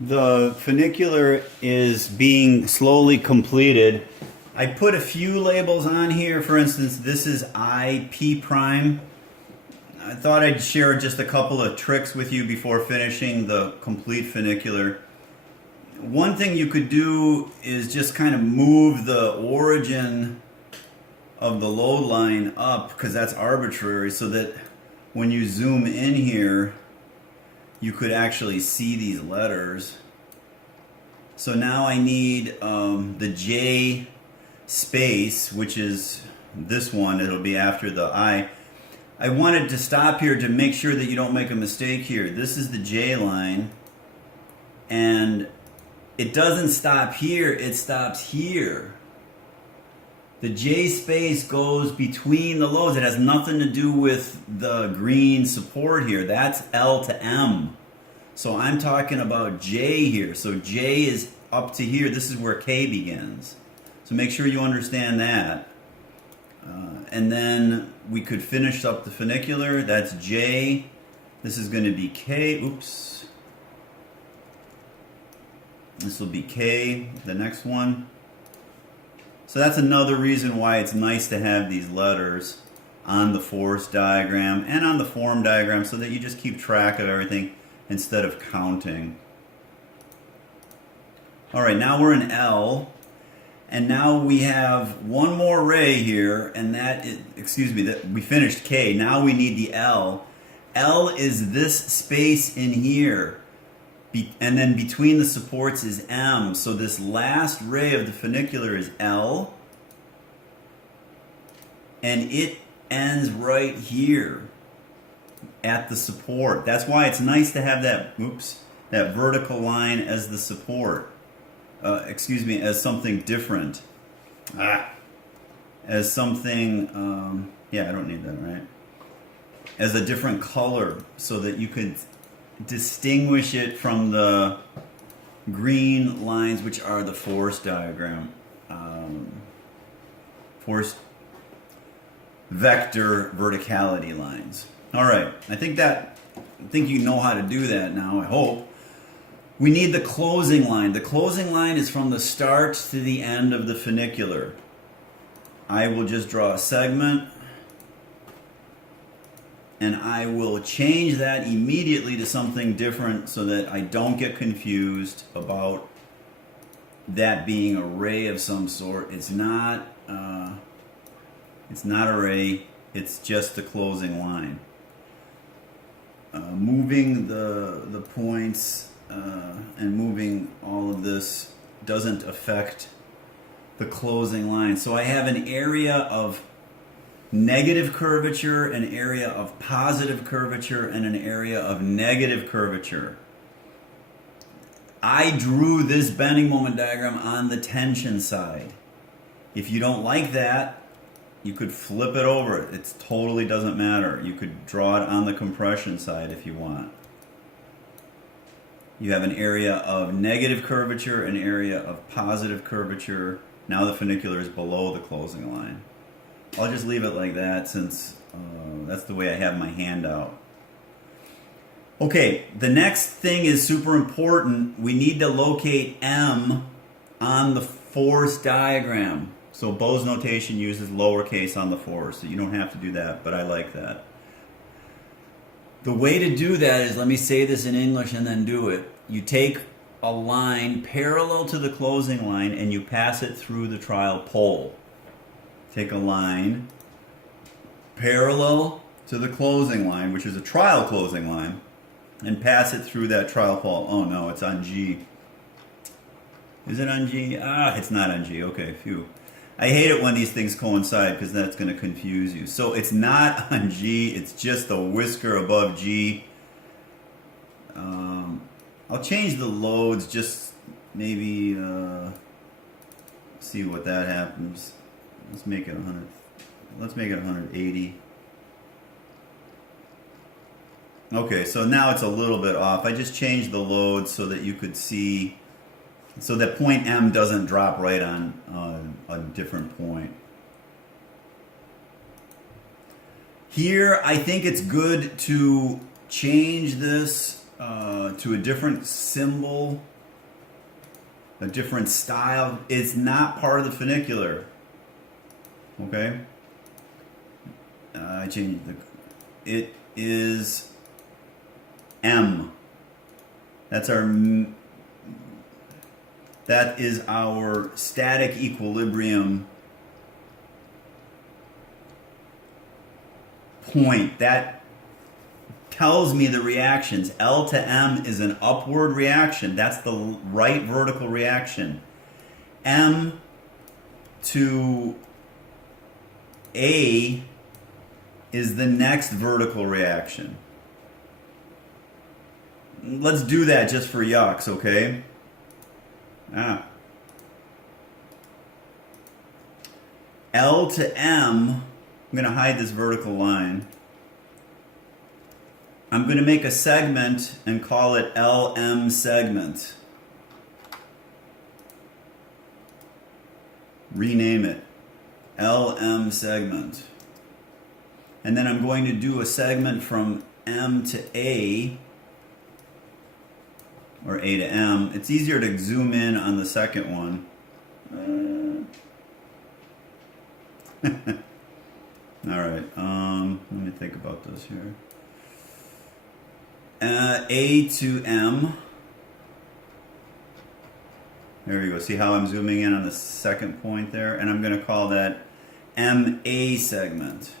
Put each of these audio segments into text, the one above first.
The funicular is being slowly completed. I put a few labels on here. For instance, this is IP prime. I thought I'd share just a couple of tricks with you before finishing the complete funicular. One thing you could do is just kind of move the origin of the load line up, because that's arbitrary, so that when you zoom in here, you could actually see these letters. So now I need the J space, which is this one. It'll be after the I. I wanted to stop here to make sure that you don't make a mistake here. This is the J line, and it doesn't stop here, it stops here. The J space goes between the loads. It has nothing to do with the green support here. That's L to M. So I'm talking about J here. So J is up to here. This is where K begins. So make sure you understand that. And then we could finish up the funicular. That's J. This is going to be K. Oops. This will be K, the next one. So that's another reason why it's nice to have these letters on the force diagram and on the form diagram, so that you just keep track of everything instead of counting. All right, now we're in L, and now we have one more ray here, and that is, that we finished K. Now we need the L. L is this space in here. And then between the supports is M. So this last ray of the funicular is L. And it ends right here at the support. That's why it's nice to have that, that vertical line as the support. As something different. As something, I don't need that, right? As a different color, so that you could distinguish it from the green lines, which are the force diagram, force vector verticality lines. All right, I think you know how to do that now, I hope. We need the closing line. The closing line is from the start to the end of the funicular. I will just draw a segment, and I will change that immediately to something different so that I don't get confused about that being a ray of some sort. It's not a ray, it's just the closing line. Moving the points and moving all of this doesn't affect the closing line. So I have an area of negative curvature, an area of positive curvature, and an area of negative curvature. I drew this bending moment diagram on the tension side. If you don't like that, you could flip it over. It totally doesn't matter. You could draw it on the compression side if you want. You have an area of negative curvature, an area of positive curvature. Now the funicular is below the closing line. I'll just leave it like that, since that's the way I have my handout. Okay, the next thing is super important. We need to locate M on the force diagram. So Bose notation uses lowercase on the force, so you don't have to do that, but I like that. The way to do that is, let me say this in English and then do it. You take a line parallel to the closing line and you pass it through the trial pole. Take a line parallel to the closing line, which is a trial closing line, and pass it through that trial pole. Oh no, it's on G. Is it on G? It's not on G. Okay, phew. I hate it when these things coincide, because that's going to confuse you. So it's not on G, it's just a whisker above G. I'll change the loads, just maybe see what that happens. Let's make it 100. Let's make it 180. Okay, so now it's a little bit off. I just changed the load so that you could see, so that point M doesn't drop right on a different point. Here, I think it's good to change this to a different symbol, a different style. It's not part of the funicular. Okay? I changed it is M. That is our static equilibrium point. That tells me the reactions. L to M is an upward reaction. That's the right vertical reaction. M to A is the next vertical reaction. Let's do that just for yucks, okay? L to M, I'm going to hide this vertical line. I'm going to make a segment and call it LM segment. Rename it. LM segment. And then I'm going to do a segment from M to A, or A to M. It's easier to zoom in on the second one. All right, let me think about this here. A to M. There we go. See how I'm zooming in on the second point there? And I'm going to call that MA segment.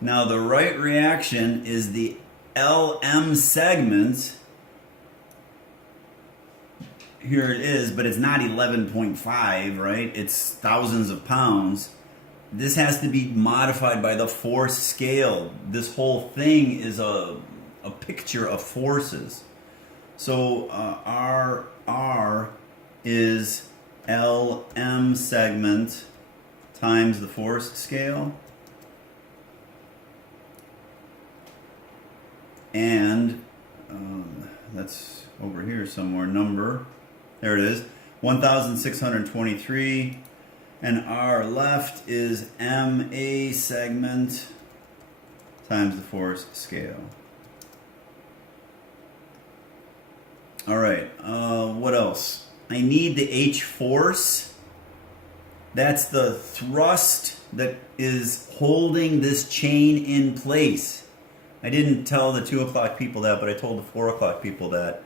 Now the right reaction is the LM segment. Here it is, but it's not 11.5, right? It's thousands of pounds. This has to be modified by the force scale. This whole thing is a picture of forces. So R is LM segment times the force scale. And that's over here somewhere, number. There it is, 1,623. And our left is MA segment times the force scale. All right, what else? I need the H force. That's the thrust that is holding this chain in place. I didn't tell the 2 o'clock people that, but I told the 4 o'clock people that.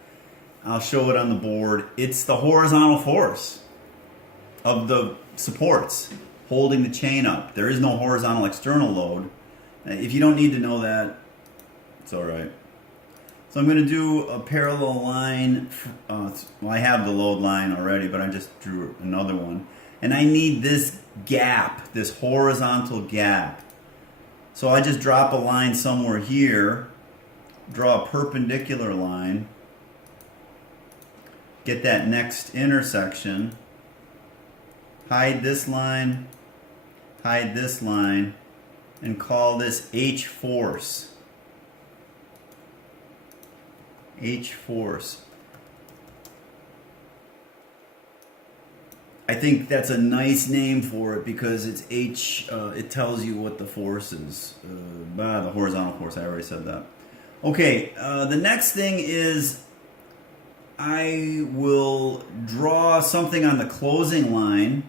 I'll show it on the board. It's the horizontal force of the supports holding the chain up. There is no horizontal external load. If you don't need to know that, it's all right. So I'm going to do a parallel line. Well, I have the load line already, but I just drew another one. And I need this gap, this horizontal gap. So I just drop a line somewhere here, draw a perpendicular line, get that next intersection, hide this line, and call this H force. H force. I think that's a nice name for it because it's H, it tells you what the force is. The horizontal force, I already said that. Okay, the next thing is I will draw something on the closing line.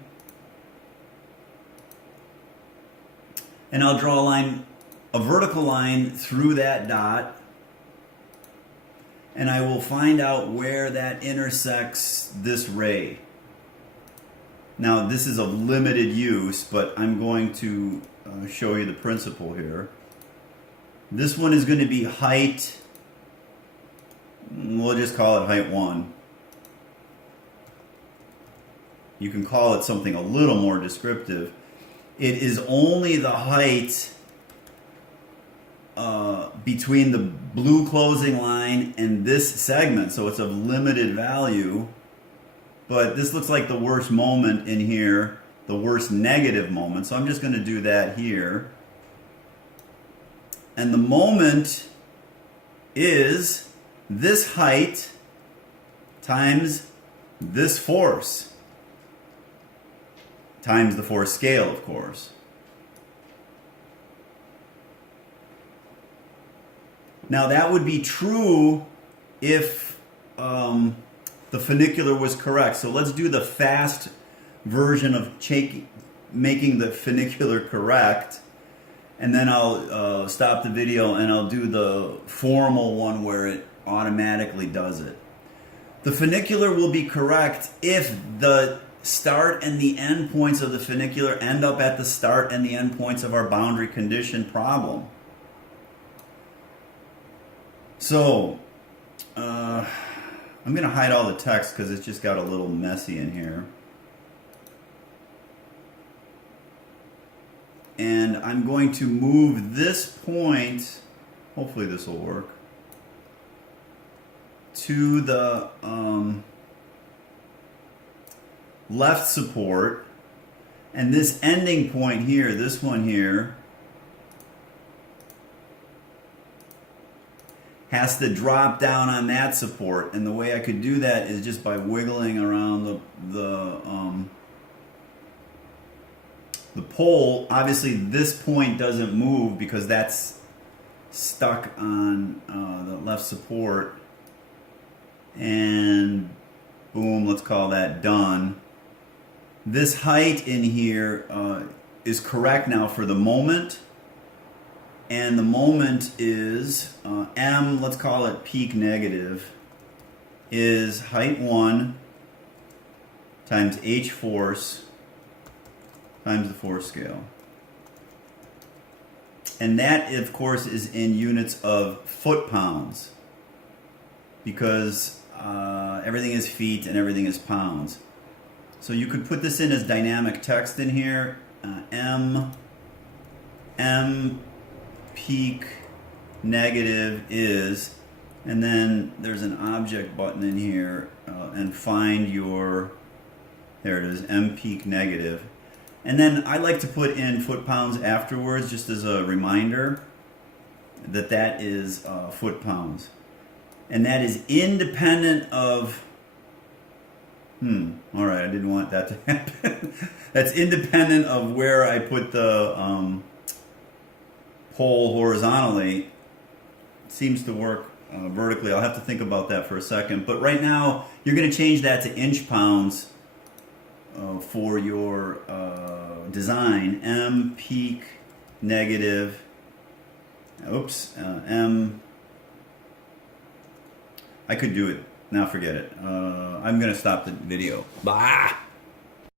And I'll draw a line, a vertical line through that dot. And I will find out where that intersects this ray. Now, this is of limited use, but I'm going to show you the principle here. This one is going to be height, we'll just call it height 1. You can call it something a little more descriptive. It is only the height between the blue closing line and this segment, so it's of limited value. But this looks like the worst moment in here, the worst negative moment. So I'm just going to do that here. And the moment is this height times this force, times the force scale, of course. Now that would be true if the funicular was correct. So let's do the fast version of making the funicular correct. And then I'll stop the video and I'll do the formal one where it automatically does it. The funicular will be correct if the start and the end points of the funicular end up at the start and the end points of our boundary condition problem. So, I'm going to hide all the text because it's just got a little messy in here. And I'm going to move this point, hopefully this will work, to the left support. And this ending point here, this one here, has to drop down on that support. And the way I could do that is just by wiggling around the pole. Obviously this point doesn't move because that's stuck on the left support. And boom, let's call that done. This height in here is correct now for the moment. And the moment is M, let's call it peak negative, is height 1 times H force times the force scale. And that, of course, is in units of foot-pounds, because everything is feet and everything is pounds. So you could put this in as dynamic text in here. M peak negative is, and then there's an object button in here, and find your, there it is, M peak negative. And then I like to put in foot-pounds afterwards just as a reminder that that is foot-pounds. And that is independent of, all right, I didn't want that to happen. That's independent of where I put the pole horizontally. It seems to work vertically. I'll have to think about that for a second. But right now, you're going to change that to inch-pounds for your design. M peak negative, M, I could do it. Now forget it. I'm going to stop the video. Bye.